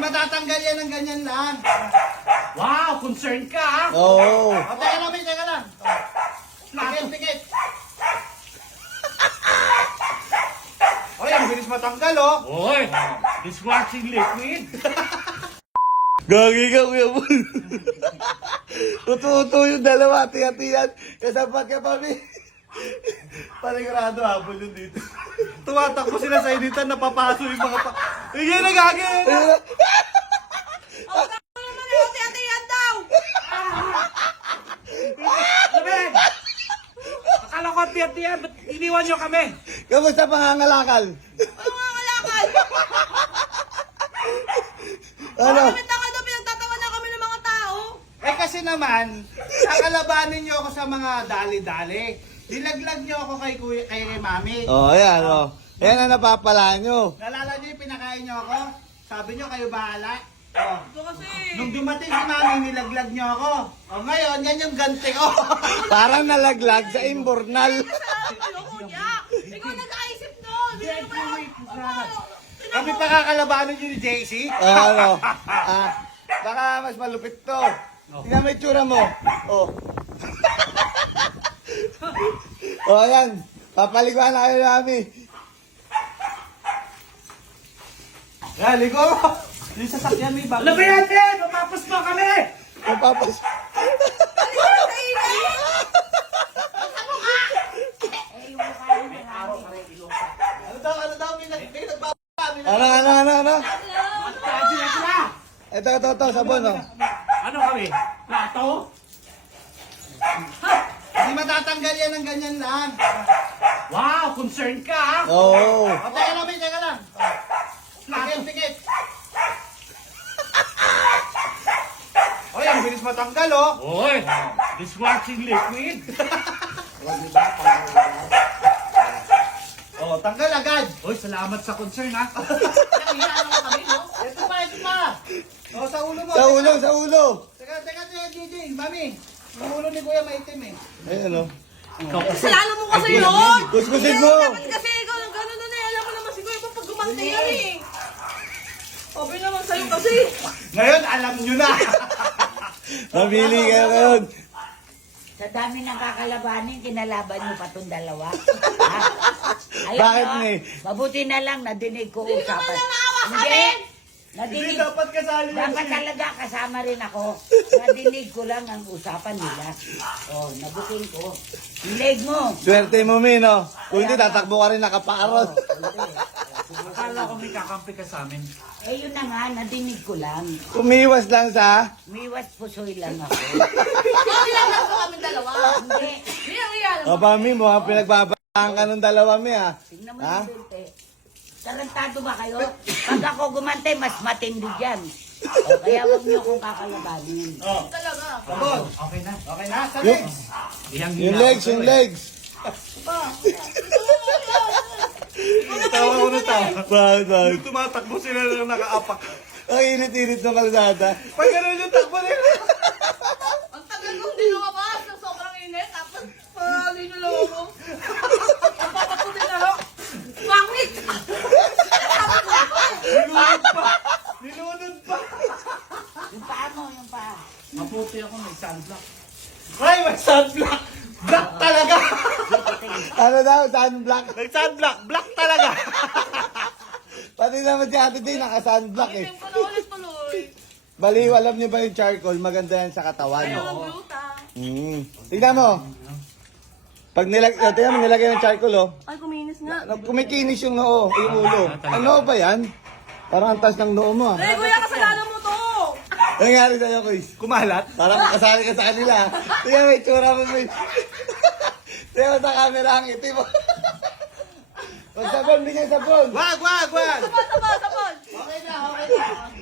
matatanggal yan ng ganyan lang. Wow, concerned ka ha? Oo. O, teka lang, may teka lang. Pikit, pikit. Oy, ang bilis matanggal, oh. Oy, dishwashing liquid. Gagi ka, Kuya Bul. Tututo yung dalawa, tiyan-tiyan. Kasapat ka pa, mi. Panigurado, habol yun dito. Tumatakbo sila sa initan, napapaso yung mga pa... Hindi, nagagi. Lamin! Akala ko tiyan-tiyan, ba't iniwan nyo kami? Kamusta pangangalakal? Ano? Pinagtatawanan kami ng mga tao. Eh kasi naman, kakalabanin niyo ako sa mga dali-dali. Dilaglag niyo ako kay Mami. Oh, ayan, oh. Yan ang napapala nyo. Nalala niyo yung pinakain niyo ako? Sabi niyo kayo bahala. Oh. Ito kasi. Nung dumating si Mami, nilaglag niyo ako. O ngayon, yan yung ganti ko. Parang nalaglag sa imbornal. Ano, kuya? Ikaw nag-aisip nun. Hindi naman Kami pakakalabanin niyo ni JC. Oh, ano? Baka mas malupit to. Tingnan mo yung tsura mo. Oh. Oh, ayan. Papaliguan na kayo namin. Yan, ligo. Yung sasakyan may bago. Lamin natin! Mapapos mo kami! Papapas. Ano daw, may nagbaba. Ano? Taji na sila! Ito, sabon, oh. Ano kami? Plato? Hindi matatanggal yan ng ganyan lang. Wow, concerned ka ha? Oo. O, teka lang, may teka lang. Pikit, pikit. Oy, ang bilis matanggal, oh. Oy, dishwashing liquid. Oh, tanggal agad. Oy, salamat sa concern ha? Ito pa. Oh, sa ulo mo. Sa ulo. Teka, DJ, Mami. Yung ulo ni Kuya maitim eh. Ayan, oh. Ikaw kasi. Kasalanan mo kasi yun. Kuskusin mo. Dapat kasi ikaw ng gano'n na eh. Alam mo naman siguro ito pag gumante yan eh. Sabi naman sa'yo kasi. Ngayon, alam nyo na. Mabili ka ngayon. Sa dami ng kakalabanin, kinalaban mo pa itong dalawa. Ha? Ayun, Bakit, no? May? Mabuti na lang, nadinig ko Hindi ka usapan. man naawa sa Hindi. amin. Hindi Nadinig. dapat kasali yun. Dapat talaga kasama rin ako. Nadinig ko lang ang usapan nila. Oh, nabuking ko. Yung leg mo. Swerte mo, Mi, no? Kung hindi, tatakbo ka rin nakaparot. Akala ko may kakampi ka sa amin. Eh, yun na nga, nadinig ko lang. Umiwas lang sa... Umiwas pusoy lang ako. Hindi lang ako kami dalawa. Hindi. Real. O, Mami, mukhang pinagbabataan ka ng dalawa, Mi, ha? Tingnan mo Ha? yung dente. Tarantado ba kayo? Pag ako gumante, mas matindi dyan. O, kaya huwag niyo akong kakalabanin. Oh, Talaga. sabon. Okay na. Okay na, sa legs. Yung legs. Tawa ko na tawa. Bakit? Tumatakbo sila na nakaapak. Ang init-init ng kalsada. Pag gano'n yung takbo nila. Ang tagal kong di lumabas ng sobrang init. Tapos, pali na lang ako. Ang papatuloy na lang. Pangit! Nilunod pa. Yung paa mo, yung paa. Mabuti ako may sunblock. Ay, may sunblock. Black talaga. Ano daw, sunblock? May sunblock. Black talaga. Pati naman si Ate Day, naka-sunblock eh. Itim ko na ulit tuloy. Baliw, alam niyo ba yung charcoal? Maganda yan sa katawan. Walang gluta. Tignan mo. Pag tingnan mo, nilagay ng charcoal, oh. Ay, kuminis nga. Kumikinis yung noo, yung ulo. Ano ba yan? Parang ang taas ng noo mo, ah. Eh, kuya, kasalanan mo to. Ano nangyari sa'yo, Chris? Kumalat. Parang kasali ka sa kanila. Tingnan mo, itsura mo, Chris. Tingnan mo sa camera ang itim mo. Pag sabon, bigyan sabon. Wag. Sabon. Okay na.